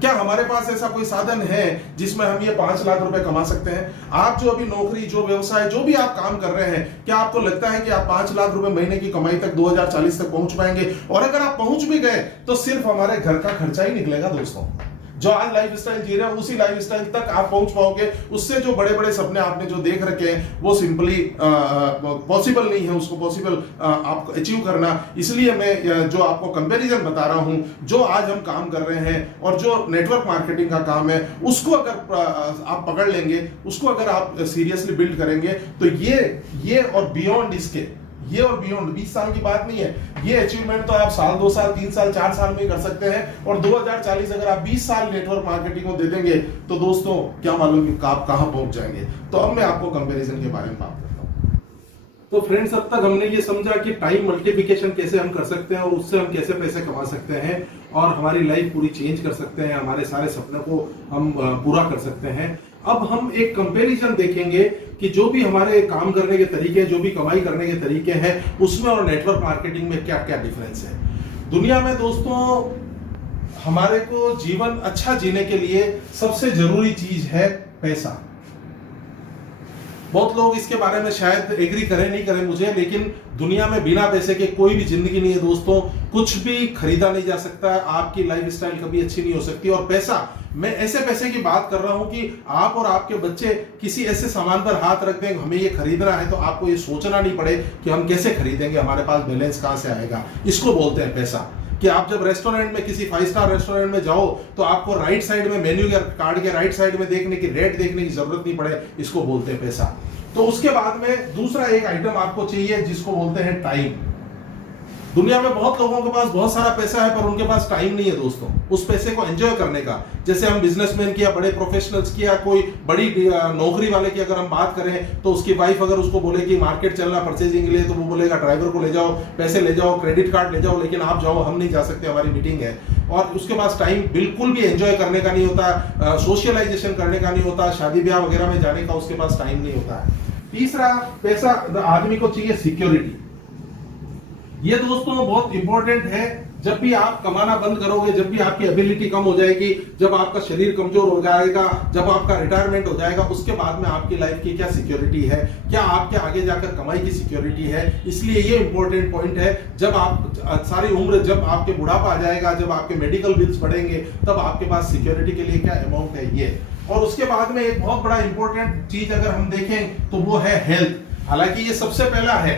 क्या हमारे पास ऐसा कोई साधन है जिसमें हम ये 5 लाख रुपए कमा सकते हैं? आप जो अभी नौकरी, जो व्यवसाय, जो भी आप काम कर रहे हैं, क्या आपको लगता है कि आप 5 लाख रुपए महीने की कमाई तक 2040 तक पहुंच पाएंगे? और अगर आप पहुंच भी गए तो सिर्फ हमारे घर का खर्चा ही निकलेगा दोस्तों। जो आज लाइफ स्टाइल जी रहे हो उसी लाइफ स्टाइल तक आप पहुंच पाओगे। उससे जो बड़े बड़े सपने आपने जो देख रखे हैं वो सिंपली पॉसिबल नहीं है, उसको पॉसिबल आपको अचीव करना। इसलिए मैं जो आपको कंपैरिजन बता रहा हूं, जो आज हम काम कर रहे हैं और जो नेटवर्क मार्केटिंग का काम है, उसको अगर आप पकड़ लेंगे, उसको अगर आप सीरियसली बिल्ड करेंगे, तो ये और बियॉन्ड इसके, ये और बियॉन्ड 20 साल की बात नहीं है। ये अचीवमेंट तो आप साल, 2 साल, 3 साल, 4 साल में कर सकते हैं। और 2040 अगर आप 20 साल नेटवर्क मार्केटिंग को दे देंगे तो दोस्तों क्या मालूम कि आप कहां पहुंच जाएंगे। तो अब मैं आपको कंपैरिजन के बारे में बात करता हूं। तो फ्रेंड्स, अब तक हमने ये समझा कि टाइम मल्टीप्लिकेशन कैसे हम कर सकते हैं, और उससे हम कैसे पैसे कमा सकते हैं, और हमारी लाइफ पूरी चेंज कर सकते हैं, हमारे सारे सपनों को हम पूरा कर सकते हैं। अब हम एक कंपैरिजन देखेंगे कि जो भी हमारे काम करने के तरीके, जो भी कमाई करने के तरीके हैं, उसमें और नेटवर्क मार्केटिंग में क्या क्या डिफरेंस है। दुनिया में दोस्तों हमारे को जीवन अच्छा जीने के लिए सबसे जरूरी चीज है पैसा। बहुत लोग इसके बारे में शायद एग्री करें नहीं करें मुझे, लेकिन दुनिया में बिना पैसे के कोई भी जिंदगी नहीं है दोस्तों। कुछ भी खरीदा नहीं जा सकता है, आपकी लाइफ स्टाइल कभी अच्छी नहीं हो सकती। और पैसा, मैं ऐसे पैसे की बात कर रहा हूं कि आप और आपके बच्चे किसी ऐसे सामान पर हाथ रख दें, हमें ये खरीदना है, तो आपको ये सोचना नहीं पड़े कि हम कैसे खरीदेंगे, हमारे पास बैलेंस कहां से आएगा। इसको बोलते हैं पैसा। कि आप जब रेस्टोरेंट में, किसी 5 स्टार रेस्टोरेंट में जाओ तो आपको राइट साइड में मेन्यू कार्ड के राइट साइड में देखने की, रेट देखने की जरूरत नहीं पड़े, इसको बोलते हैं पैसा। तो उसके बाद में दूसरा एक आइटम आपको चाहिए जिसको बोलते हैं टाइम। दुनिया में बहुत लोगों के पास बहुत सारा पैसा है पर उनके पास टाइम नहीं है दोस्तों, उस पैसे को एंजॉय करने का। जैसे हम बिजनेसमैन की या बड़े प्रोफेशनल्स की या कोई बड़ी नौकरी वाले की अगर हम बात करें, तो उसकी वाइफ अगर उसको बोले कि मार्केट चलना परचेजिंग के लिए, तो वो बोलेगा ड्राइवर को ले जाओ, पैसे ले जाओ, क्रेडिट कार्ड ले जाओ, लेकिन आप जाओ, हम नहीं जा सकते, हमारी मीटिंग है। और उसके पास टाइम बिल्कुल भी एंजॉय करने का नहीं होता, सोशलाइजेशन करने का नहीं होता, शादी ब्याह वगैरह में जाने का उसके पास टाइम नहीं होता है। तीसरा, पैसा आदमी को चाहिए सिक्योरिटी। ये दोस्तों बहुत इंपॉर्टेंट है। जब भी आप कमाना बंद करोगे, जब भी आपकी एबिलिटी कम हो जाएगी, जब आपका शरीर कमजोर हो जाएगा, जब आपका रिटायरमेंट हो जाएगा, उसके बाद में आपकी लाइफ की क्या सिक्योरिटी है, क्या आपके आगे जाकर कमाई की सिक्योरिटी है। इसलिए ये इंपॉर्टेंट पॉइंट है। जब आप सारी उम्र, जब आपके बुढ़ापा आ जाएगा, जब आपके मेडिकल बिल्स बढ़ेंगे, तब आपके पास सिक्योरिटी के लिए क्या अमाउंट है ये। और उसके बाद में एक बहुत बड़ा इंपॉर्टेंट चीज अगर हम देखें तो वो है हेल्थ। हालांकि ये सबसे पहला है,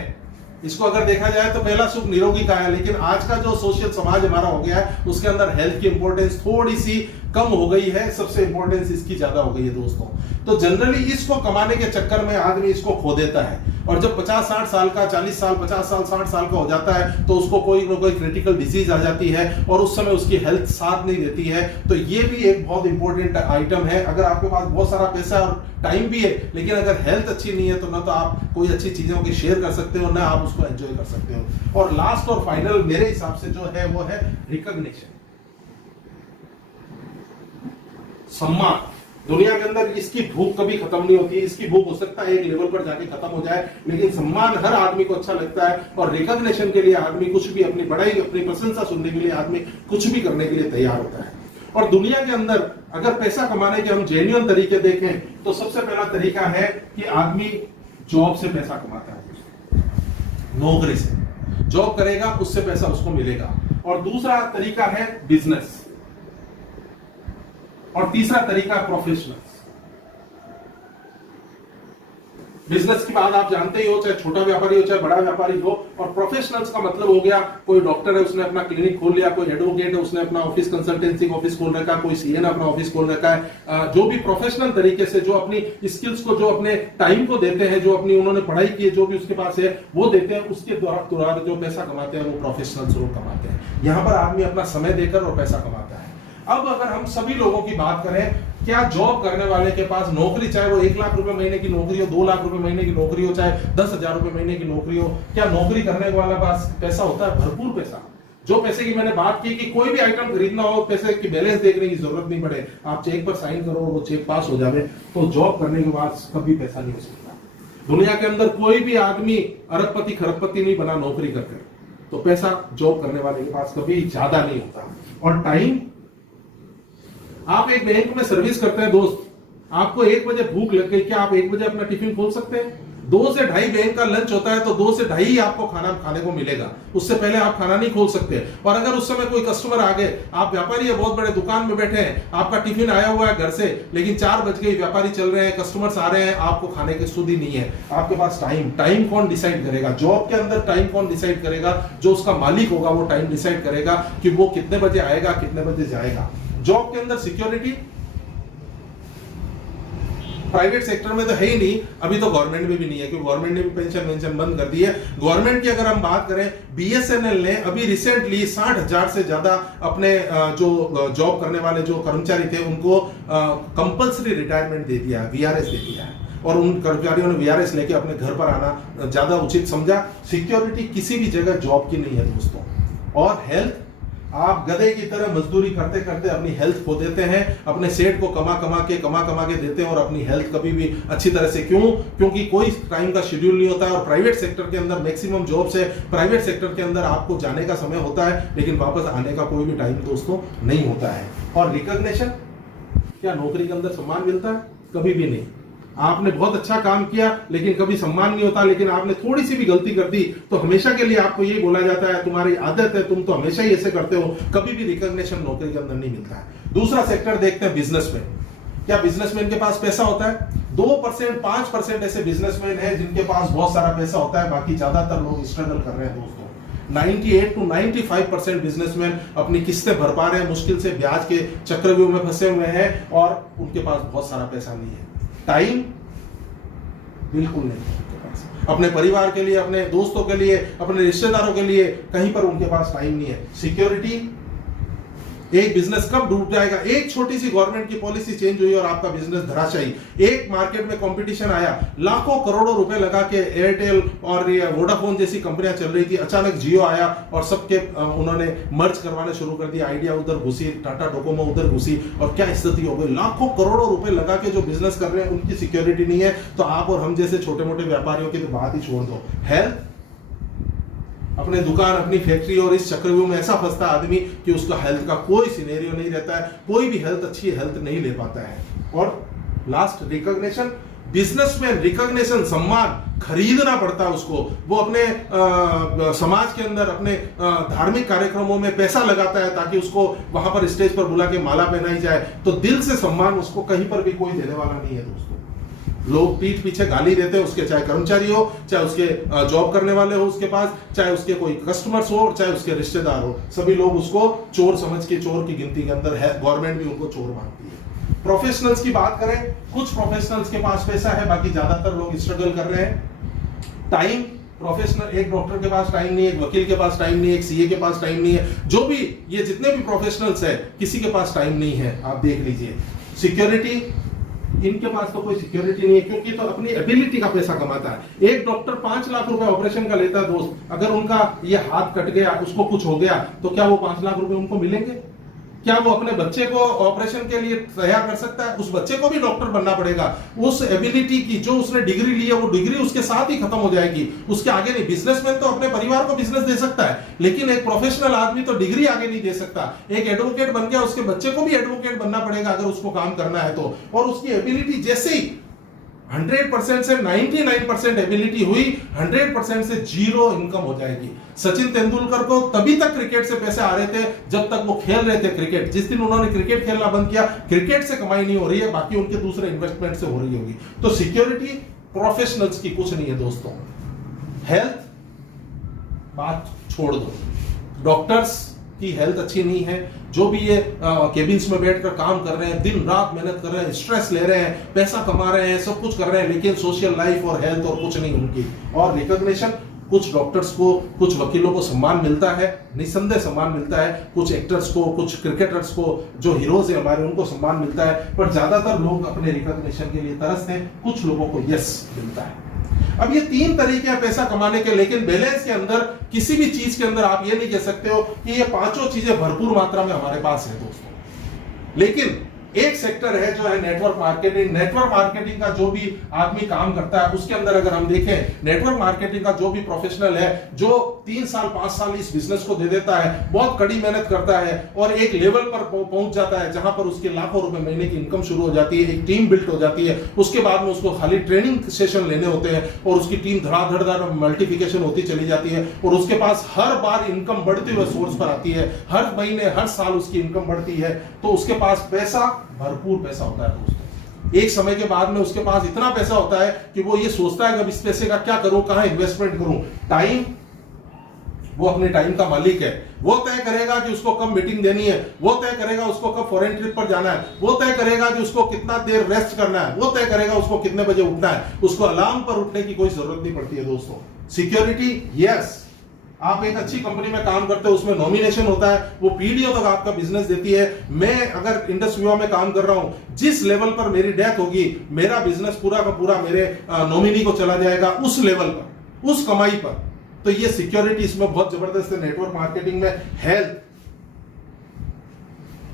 इसको अगर देखा जाए तो पहला सुख निरोगी का है, लेकिन आज का जो सोशल समाज हमारा हो गया है उसके अंदर हेल्थ की इंपॉर्टेंस थोड़ी सी कम हो गई है, सबसे इंपॉर्टेंस इसकी ज्यादा हो गई है दोस्तों। तो जनरली इसको कमाने के चक्कर में आदमी इसको खो देता है, और जब 50-60 साल का, 40 साल, 50 साल, 60 साल का हो जाता है तो उसको कोई ना कोई क्रिटिकल डिजीज आ जाती है और उस समय उसकी हेल्थ साथ नहीं देती है। तो ये भी एक बहुत इंपॉर्टेंट आइटम है। अगर आपके पास बहुत सारा पैसा और टाइम भी है, लेकिन अगर हेल्थ अच्छी नहीं है तो ना तो आप कोई अच्छी चीजों की शेयर कर सकते हो, ना आप उसको एंजॉय कर सकते हो। और लास्ट और फाइनल मेरे हिसाब से जो है वो है रिकॉग्निशन, सम्मान। दुनिया के अंदर इसकी भूख कभी खत्म नहीं होती, इसकी भूख हो सकता है एक लेवल पर जाके खत्म हो जाए, लेकिन सम्मान हर आदमी को अच्छा लगता है, और रिकॉग्निशन के लिए आदमी कुछ भी, अपनी बड़ाई, अपनी प्रशंसा सुनने के लिए आदमी कुछ भी करने के लिए तैयार होता है। और दुनिया के अंदर अगर पैसा कमाने के हम जेन्युइन तरीके देखें तो सबसे पहला तरीका है कि आदमी जॉब से पैसा कमाता है, नौकरी से जॉब करेगा उससे पैसा उसको मिलेगा। और दूसरा तरीका है बिजनेस, और तीसरा तरीका प्रोफेशनल। बिजनेस की बात आप जानते ही हो, चाहे छोटा व्यापारी हो चाहे बड़ा व्यापारी हो। और प्रोफेशनल्स का मतलब हो गया, कोई डॉक्टर है उसने अपना क्लिनिक खोल लिया, कोई एडवोकेट है उसने अपना ऑफिस, कंसल्टेंसी ऑफिस खोल रखा है, कोई सीए ने अपना ऑफिस खोल रखा है। जो भी प्रोफेशनल तरीके से जो अपनी स्किल्स को, जो अपने टाइम को देते हैं, जो अपनी उन्होंने पढ़ाई की है, जो भी उसके पास है वो देते हैं, उसके द्वारा जो पैसा कमाते हैं वो प्रोफेशनल्स लोग कमाते हैं। यहाँ पर आदमी अपना समय देकर और पैसा कमाता है। अब अगर हम सभी लोगों की बात करें, क्या जॉब करने वाले के पास नौकरी, चाहे वो 1 लाख रुपए महीने की नौकरी हो, 2 लाख रुपए महीने की नौकरी हो, चाहे 10,000 रुपए महीने की नौकरी हो, क्या नौकरी करने वाला पास पैसा होता है? भरपूर पैसा। जो पैसे की मैंने बात की कि कोई भी आइटम खरीदना हो, पैसे की बैलेंस देखने की जरूरत नहीं पड़े, आप चेक पर साइन करो, वो चेक पास हो जावे, तो जॉब करने के बाद कभी पैसा नहीं हो सकता। दुनिया के अंदर कोई भी आदमी अरबपति खरबपति नहीं बना नौकरी करके, तो पैसा जॉब करने वाले के पास कभी ज्यादा नहीं होता। और टाइम, आप एक बैंक में सर्विस करते हैं दोस्त, आपको 1 बजे भूख लग गई, क्या आप 1 बजे अपना टिफिन खोल सकते हैं? 2 से 2:30 बैंक का लंच होता है, तो 2 से 2:30 ही आपको खाना खाने को मिलेगा, उससे पहले आप खाना नहीं खोल सकते। और अगर उस समय कोई कस्टमर आ गए, आप व्यापारी है, बहुत बड़े दुकान में बैठे हैं, आपका टिफिन आया हुआ है घर से, लेकिन 4 बज गए, व्यापारी चल रहे हैं, कस्टमर्स आ रहे हैं, आपको खाने की सुध ही नहीं है। आपके पास टाइम कौन डिसाइड करेगा? जॉब के अंदर टाइम कौन डिसाइड करेगा? जो उसका मालिक होगा वो टाइम डिसाइड करेगा कि वो कितने बजे आएगा, कितने बजे जाएगा। जॉब के अंदर सिक्योरिटी प्राइवेट सेक्टर में तो है ही नहीं, अभी तो गवर्नमेंट में भी नहीं है, क्योंकि गवर्नमेंट ने भी पेंशन बंद कर दी है। गवर्नमेंट की अगर हम बात करें, बीएसएनएल ने अभी रिसेंटली 60,000 से ज्यादा अपने जो जॉब करने वाले जो कर्मचारी थे उनको कंपल्सरी रिटायरमेंट दे दिया है, वीआरएस दे दिया है, और उन कर्मचारियों ने वीआरएस लेके अपने घर पर आना ज्यादा उचित समझा। सिक्योरिटी किसी भी जगह जॉब की नहीं है दोस्तों। और हेल्थ, आप गधे की तरह मजदूरी करते करते अपनी हेल्थ खो देते हैं, अपने सेठ को कमा कमा के देते हैं, और अपनी हेल्थ कभी भी अच्छी तरह से, क्योंकि कोई टाइम का शेड्यूल नहीं होता है। और प्राइवेट सेक्टर के अंदर मैक्सिमम जॉब्स है, प्राइवेट सेक्टर के अंदर आपको जाने का समय होता है, लेकिन वापस आने का कोई भी टाइम दोस्तों नहीं होता है। और रिकॉग्निशन, क्या नौकरी के अंदर सम्मान मिलता है? कभी भी नहीं। आपने बहुत अच्छा काम किया लेकिन कभी सम्मान नहीं होता, लेकिन आपने थोड़ी सी भी गलती कर दी तो हमेशा के लिए आपको यही बोला जाता है तुम्हारी आदत है, तुम तो हमेशा ही ऐसे करते हो। कभी भी रिकॉग्निशन नौकरी के अंदर नहीं मिलता है। दूसरा सेक्टर देखते हैं बिजनेसमैन। क्या बिजनेसमैन के पास पैसा होता है? 2%, 5% ऐसे बिजनेसमैन हैं जिनके पास बहुत सारा पैसा होता है, बाकी ज्यादातर लोग स्ट्रगल कर रहे हैं दोस्तों। 98 to 95% बिजनेसमैन अपनी किस्तें भर पा रहे हैं, मुश्किल से ब्याज के चक्रव्यूह में फंसे हुए हैं, और उनके पास बहुत सारा पैसा नहीं है। टाइम बिल्कुल नहीं, अपने परिवार के लिए, अपने दोस्तों के लिए, अपने रिश्तेदारों के लिए कहीं पर उनके पास टाइम नहीं है। सिक्योरिटी, एक बिजनेस कब डूब जाएगा? एक छोटी सी गवर्नमेंट की पॉलिसी चेंज हुई और आपका बिजनेस धराशायी। एक मार्केट में कंपटीशन आया, लाखों करोड़ों रुपए लगा के एयरटेल और वोडाफोन जैसी कंपनियां चल रही थी, अचानक जियो आया और सबके उन्होंने मर्ज करवाने शुरू कर दिया। आइडिया उधर घुसी, टाटा डोकोमो उधर घुसी, और क्या स्थिति हो गई? लाखों करोड़ों रुपए लगा के जो बिजनेस कर रहे हैं उनकी सिक्योरिटी नहीं है, तो आप और हम जैसे छोटे मोटे व्यापारियों की तो बात ही छोड़ दो। हेल्थ, अपने दुकान, अपनी फैक्ट्री, और इस चक्रव्यूह में ऐसा फंसता आदमी कि उसका हेल्थ का कोई सिनेरियो नहीं रहता है, कोई भी हेल्थ अच्छी हेल्थ नहीं ले पाता है। और लास्ट रिकॉग्निशन, बिजनेसमैन रिकॉग्निशन, सम्मान खरीदना पड़ता है उसको। वो अपने समाज के अंदर अपने धार्मिक कार्यक्रमों में पैसा लगाता है ताकि उसको वहां पर स्टेज पर बुला के माला पहनाई जाए, तो दिल से सम्मान उसको कहीं पर भी कोई देने वाला नहीं है दोस्तों। लोग पीठ पीछे गाली देते हैं उसके, चाहे कर्मचारी हो, चाहे उसके जॉब करने वाले हो उसके पास, चाहे उसके कोई कस्टमर्स हो, चाहे उसके रिश्तेदार हो, सभी लोग उसको चोर समझ के चोर की गिनती के अंदर है, गवर्नमेंट भी उनको चोर मानती है। प्रोफेशनल्स की बात करें, कुछ प्रोफेशनल्स के पास पैसा है, बाकी ज्यादातर लोग स्ट्रगल कर रहे हैं। टाइम, प्रोफेशनल, एक डॉक्टर के पास टाइम नहीं है, एक वकील के पास टाइम नहीं है, एक सीए के पास टाइम नहीं है, जो भी ये जितने भी प्रोफेशनल्स है किसी के पास टाइम नहीं है, आप देख लीजिए। सिक्योरिटी, इनके पास तो कोई सिक्योरिटी नहीं है, क्योंकि तो अपनी एबिलिटी का पैसा कमाता है। एक डॉक्टर 5 लाख रुपए ऑपरेशन का लेता है दोस्त, अगर उनका ये हाथ कट गया, उसको कुछ हो गया, तो क्या वो 5 लाख रुपए उनको मिलेंगे? क्या वो अपने बच्चे को ऑपरेशन के लिए तैयार कर सकता है? उस बच्चे को भी डॉक्टर बनना पड़ेगा। उस एबिलिटी की जो उसने डिग्री ली है, वो डिग्री उसके साथ ही खत्म हो जाएगी, उसके आगे नहीं। बिजनेसमैन तो अपने परिवार को बिजनेस दे सकता है, लेकिन एक प्रोफेशनल आदमी तो डिग्री आगे नहीं दे सकता। एक एडवोकेट बन गया, उसके बच्चे को भी एडवोकेट बनना पड़ेगा अगर उसको काम करना है तो। और उसकी एबिलिटी जैसे ही 100% से 99% एबिलिटी हुई, 100% से 0 इनकम हो जाएगी। सचिन तेंदुलकर को तभी तक क्रिकेट से पैसे आ रहे थे जब तक वो खेल रहे थे क्रिकेट। जिस दिन उन्होंने क्रिकेट खेलना बंद किया, क्रिकेट से कमाई नहीं हो रही है, बाकी उनके दूसरे इन्वेस्टमेंट से हो रही होगी। तो सिक्योरिटी प्रोफेशनल्स की कुछ नहीं है दोस्तों। हेल्थ बात छोड़ दो, डॉक्टर्स की हेल्थ अच्छी नहीं है। जो भी ये केबिन्स में बैठकर काम कर रहे हैं, दिन रात मेहनत कर रहे हैं, स्ट्रेस ले रहे हैं, पैसा कमा रहे हैं, सब कुछ कर रहे हैं, लेकिन सोशल लाइफ और हेल्थ और कुछ नहीं उनकी। और रिकॉग्निशन, कुछ डॉक्टर्स को, कुछ वकीलों को सम्मान मिलता है, निसंदेह सम्मान मिलता है। कुछ एक्टर्स को, कुछ क्रिकेटर्स को, जो हीरोज है हमारे, उनको सम्मान मिलता है। पर ज्यादातर लोग अपने रिकॉग्निशन के लिए तरसते हैं, कुछ लोगों को यस मिलता है। अब ये 3 तरीके हैं पैसा कमाने के, लेकिन बैलेंस के अंदर किसी भी चीज के अंदर आप ये नहीं कह सकते हो कि ये 5 चीजें भरपूर मात्रा में हमारे पास है दोस्तों। लेकिन एक सेक्टर है जो है नेटवर्क मार्केटिंग। नेटवर्क मार्केटिंग का जो भी आदमी काम करता है, उसके अंदर अगर हम देखें, नेटवर्क मार्केटिंग का जो भी प्रोफेशनल है, जो 3 साल 5 साल इस बिजनेस को दे देता है, बहुत कड़ी मेहनत करता है और एक लेवल पर पहुंच जाता है जहां पर उसके लाखों रुपए महीने की इनकम शुरू हो जाती है, एक टीम बिल्ट हो जाती है। उसके बाद में उसको खाली ट्रेनिंग सेशन लेने होते हैं और उसकी टीम धड़ाधड़ मल्टीप्लिकेशन होती चली जाती है और उसके पास हर बार इनकम बढ़ते हुए सोर्स पर आती है, हर महीने हर साल उसकी इनकम बढ़ती है। तो उसके पास पैसा, भरपूर पैसा होता है दोस्तों। एक समय के बाद में उसके पास इतना पैसा होता है कि वो ये सोचता है कि अब इस पैसे का क्या करूं, कहां इन्वेस्टमेंट करूं। टाइम, वो अपने टाइम का मालिक है। वो तय करेगा कि उसको कब मीटिंग देनी है, वो तय करेगा उसको कब फॉरेन ट्रिप पर जाना है, वो तय करेगा कि उसको कितना देर रेस्ट करना है, वो तय करेगा उसको कितने बजे उठना है। उसको अलार्म पर उठने की कोई जरूरत नहीं पड़ती है दोस्तों। सिक्योरिटी, यस, आप एक अच्छी कंपनी में काम करते हो, उसमें नॉमिनेशन होता है, वो पीढ़ियों तक आपका बिजनेस देती है। मैं अगर इंडस विवा में काम कर रहा हूं, जिस लेवल पर मेरी डेथ होगी, मेरा बिजनेस पूरा का पूरा मेरे नॉमिनी को चला जाएगा, उस लेवल पर, उस कमाई पर। तो ये सिक्योरिटी इसमें बहुत जबरदस्त है। नेटवर्क मार्केटिंग में हेल्थ,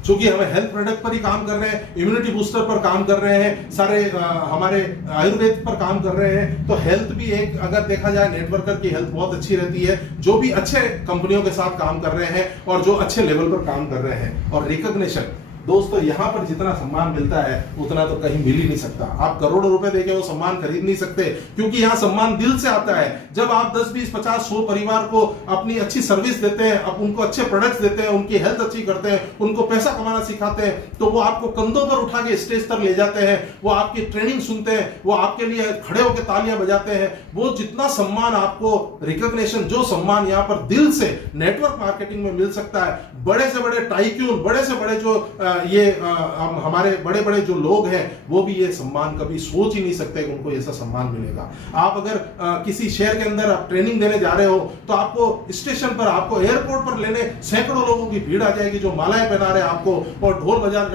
चूंकि हमें हेल्थ प्रोडक्ट पर ही काम कर रहे हैं, इम्यूनिटी बूस्टर पर काम कर रहे हैं, सारे हमारे आयुर्वेद पर काम कर रहे हैं, तो हेल्थ भी एक, अगर देखा जाए, नेटवर्कर की हेल्थ बहुत अच्छी रहती है, जो भी अच्छे कंपनियों के साथ काम कर रहे हैं और जो अच्छे लेवल पर काम कर रहे हैं। और रिकॉग्निशन दोस्तों, यहां पर जितना सम्मान मिलता है उतना तो कहीं मिल ही नहीं सकता। आप करोड़ों रुपए देके वो सम्मान खरीद नहीं सकते, क्योंकि यहां सम्मान दिल से आता है। जब आप 10, 20, 50, 100 परिवार को अपनी अच्छी सर्विस देते हैं, अब उनको अच्छे प्रोडक्ट्स देते हैं, उनकी हेल्थ अच्छी करते हैं, उनको पैसा कमाना सिखाते हैं, तो वो आपको कंधों पर उठा के स्टेज तक ले जाते हैं, वो आपकी ट्रेनिंग सुनते हैं, वो आपके लिए खड़े होकर तालियां बजाते हैं। वो जितना सम्मान आपको, रिकॉग्निशन, जो सम्मान यहाँ पर दिल से नेटवर्क मार्केटिंग में मिल सकता है, बड़े से बड़े टाइक्यून, बड़े से बड़े जो हमारे बड़े बड़े जो लोग हैं, वो भी ये सम्मान कभी सोच ही नहीं सकते कि उनको ऐसा सम्मान मिलेगा। आप अगर किसी शहर के अंदर आप ट्रेनिंग देने जा रहे हो, तो आपको स्टेशन पर, आपको एयरपोर्ट पर लेने सैकड़ों लोगों की भीड़ आ जाएगी, जो मालाएं पहना रहे हैं आपको और ढोल बजा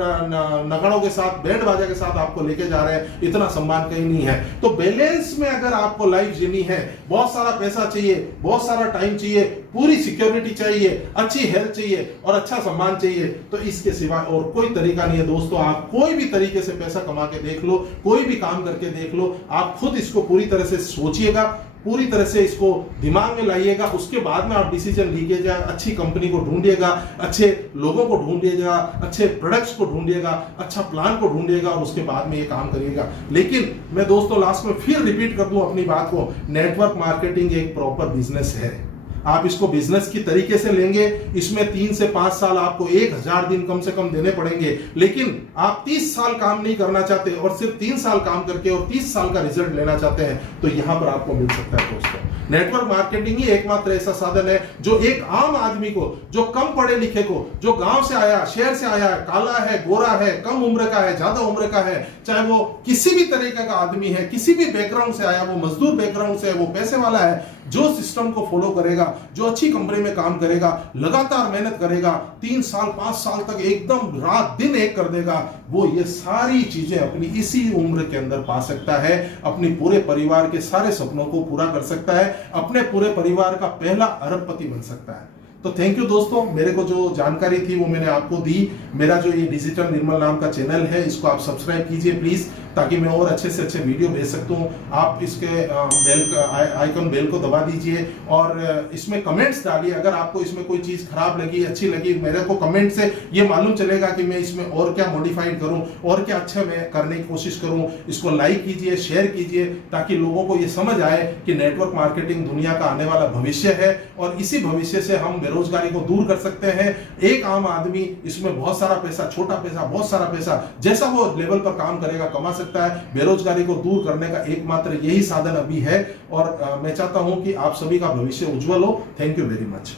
नगाड़ों के साथ, बैंड बाजा के साथ आपको लेके जा रहे हैं। इतना सम्मान कहीं नहीं है। तो बैलेंस में अगर आपको लाइफ जीनी है, बहुत सारा पैसा चाहिए, बहुत सारा टाइम चाहिए, पूरी सिक्योरिटी चाहिए, अच्छी हेल्थ चाहिए और अच्छा सम्मान चाहिए, तो इसके सिवा और कोई तरीका नहीं है दोस्तों। आप कोई भी तरीके से पैसा कमा के देख लो, कोई भी काम करके देख लो, आप खुद इसको पूरी तरह से सोचिएगा, पूरी तरह से इसको दिमाग में लाइएगा, उसके बाद में आप डिसीजन लीजिएगा। अच्छी कंपनी को ढूंढिएगा, अच्छे लोगों को ढूंढिएगा, अच्छे प्रोडक्ट्स को ढूंढिएगा, अच्छा प्लान को ढूंढिएगा और उसके बाद में ये काम करिएगा। लेकिन मैं दोस्तों लास्ट में फिर रिपीट कर दूं अपनी बात को, नेटवर्क मार्केटिंग एक प्रॉपर बिजनेस है। आप इसको बिजनेस की तरीके से लेंगे, इसमें 3 से 5 साल आपको 1000 दिन कम से कम देने पड़ेंगे। लेकिन आप 30 साल काम नहीं करना चाहते और सिर्फ 3 साल काम करके और 30 साल का रिजल्ट लेना चाहते हैं, तो यहां पर आपको मिल सकता है दोस्तों। नेटवर्क मार्केटिंग ही एकमात्र ऐसा साधन है जो एक आम आदमी को, जो कम पढ़े लिखे को, जो गांव से आया, शहर से आया, काला है, गोरा है, कम उम्र का है, ज्यादा उम्र का है, चाहे वो किसी भी तरीके का आदमी है, किसी भी बैकग्राउंड से आया, वो मजदूर बैकग्राउंड से है, वो पैसे वाला है, जो सिस्टम को फॉलो करेगा, जो अच्छी कंपनी में काम करेगा, लगातार मेहनत करेगा, 3 साल 5 साल तक एकदम रात दिन एक कर देगा, वो ये सारी चीजें अपनी इसी उम्र के अंदर पा सकता है, अपनी पूरे परिवार के सारे सपनों को पूरा कर सकता है, अपने पूरे परिवार का पहला अरबपति बन सकता है। तो थैंक यू दोस्तों, मेरे को जो जानकारी थी वो मैंने आपको दी। मेरा जो ये डिजिटल निर्मल नाम का चैनल है, इसको आप सब्सक्राइब कीजिए प्लीज, ताकि मैं और अच्छे से अच्छे वीडियो भेज सकता हूँ। आप इसके बेल का आइकन बेल को दबा दीजिए और इसमें कमेंट्स डालिए। अगर आपको इसमें कोई चीज खराब लगी, अच्छी लगी, मेरे को कमेंट से ये मालूम चलेगा कि मैं इसमें और क्या मॉडिफाइड करूं और क्या अच्छा मैं करने की कोशिश करूं। इसको लाइक कीजिए, शेयर कीजिए, ताकि लोगों को ये समझ आए कि नेटवर्क मार्केटिंग दुनिया का आने वाला भविष्य है और इसी भविष्य से हम बेरोजगारी को दूर कर सकते हैं। एक आम आदमी इसमें बहुत सारा पैसा, छोटा पैसा, बहुत सारा पैसा, जैसा वो लेवल पर काम करेगा कमा सकता है। बेरोजगारी को दूर करने का एकमात्र यही साधन अभी है और मैं चाहता हूं कि आप सभी का भविष्य उज्जवल हो। Thank you very much.